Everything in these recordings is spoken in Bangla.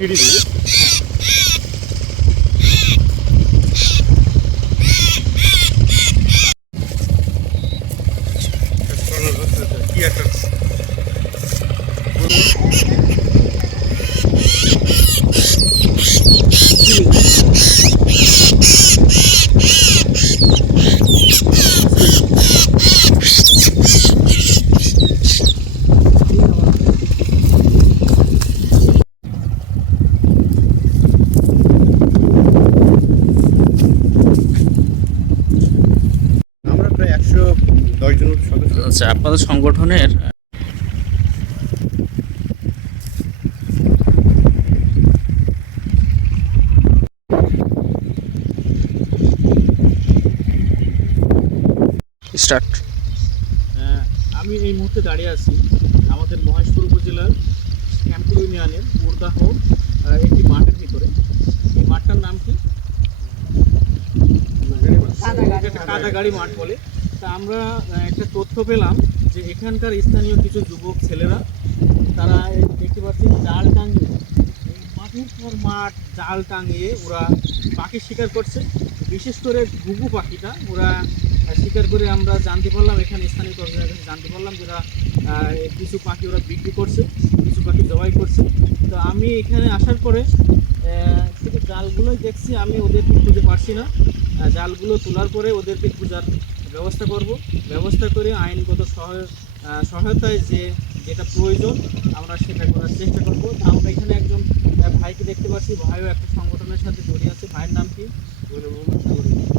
Yürüyün. Thank you. দশ জন সদস্য। আচ্ছা আপনাদের সংগঠনের স্টার্ট আমি এই মুহূর্তে দাঁড়িয়ে আছি আমাদের মহেশপুর উপজেলার ক্যাম্পুর ইউনিয়নের মুরদাহ একটি মাঠের ভিতরে। এই মাঠটার নাম কি? কাদাগাড়ি মাঠ বলে। তা আমরা একটা তথ্য পেলাম যে এখানকার স্থানীয় কিছু যুবক ছেলেরা তারা দেখতে পাচ্ছি জাল টাঙিয়ে মাঠের পর মাঠ জাল টাঙিয়ে ওরা পাখি শিকার করছে। বিশেষ করে ঘুঘু পাখিটা ওরা শিকার করে আমরা জানতে পারলাম এখানে স্থানীয় কর্মীদের কাছে জানতে পারলাম যেটা আহ, কিছু পাখি ওরা বিক্রি করছে কিছু পাখি জবাই করছে। তো আমি এখানে আসার পরে জালগুলোই দেখছি আমি ওদেরকে খুঁজে পারছি না। জালগুলো তোলার পরে ওদেরকে খোঁজার ব্যবস্থা করব। ব্যবস্থা করে আইনগত সহায়- সহায়তায় যে যেটা প্রয়োজন আমরা সেটা করার চেষ্টা করব। আমরা এখানে একজন ভাইকে দেখতে পাচ্ছি। ভাইও একটা সংগঠনের সাথে জড়িয়ে আছে। ভাইয়ের নাম কি?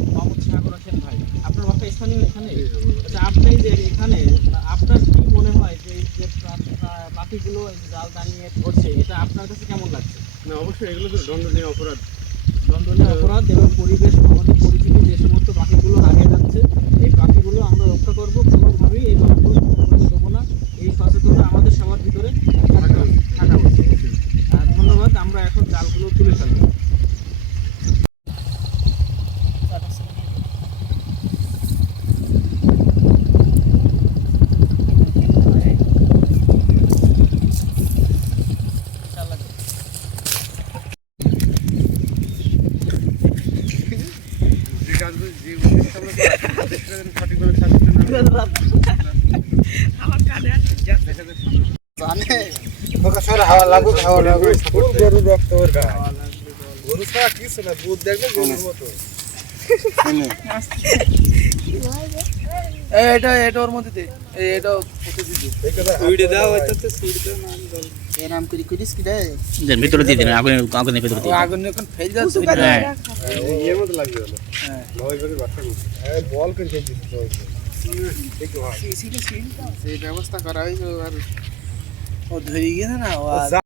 মোহাম্মদ সাগর হোসেন। ভাই। আপনার বাসা স্থানীয় এখানে? আচ্ছা আপনি যে এখানে আপনার কি মনে হয় যে পাখিগুলো জাল টাঙিয়ে ধরছে এটা আপনার কাছে কেমন লাগছে? না, অবশ্যই এগুলো তো দণ্ডনীয় অপরাধ। দণ্ডনীয় অপরাধ এবং পরিবেশ আমাদের পরিচিতি যে সমস্ত পাখিগুলো হারিয়ে যাচ্ছে, এই পাখিগুলো আমরা রক্ষা করব কোনোভাবেই এই পাখিগুলো করতে দেবো না এই সচেতনতা আমাদের সবার ভিতরে থাকা থাকা উচিত আর ধন্যবাদ আমরা এখন জালগুলো তুলে ফেলব যে কাজগুলো যে উদ্দেশ্যে আমরা করি, সেটা যেন সঠিকভাবে শাসিত না হয়। দেখা যায় সামনে- এটা এটা ওর মধ্যে দে এই এটা এরাম করি করিস কি রে দেন ভিতরে দিয়ে দিন আগুনের আগুনের ভিতরে দিয়ে দিন। আগুন যখন ফেল যাচ্ছে হ্যাঁ ইয়ের মধ্যে লাগবে হলো। হ্যাঁ। নয় করে বাচ্চা করছে। সেই ব্যবস্থা করা হয়েছে আর ও ধরে গিয়েছে না ও আর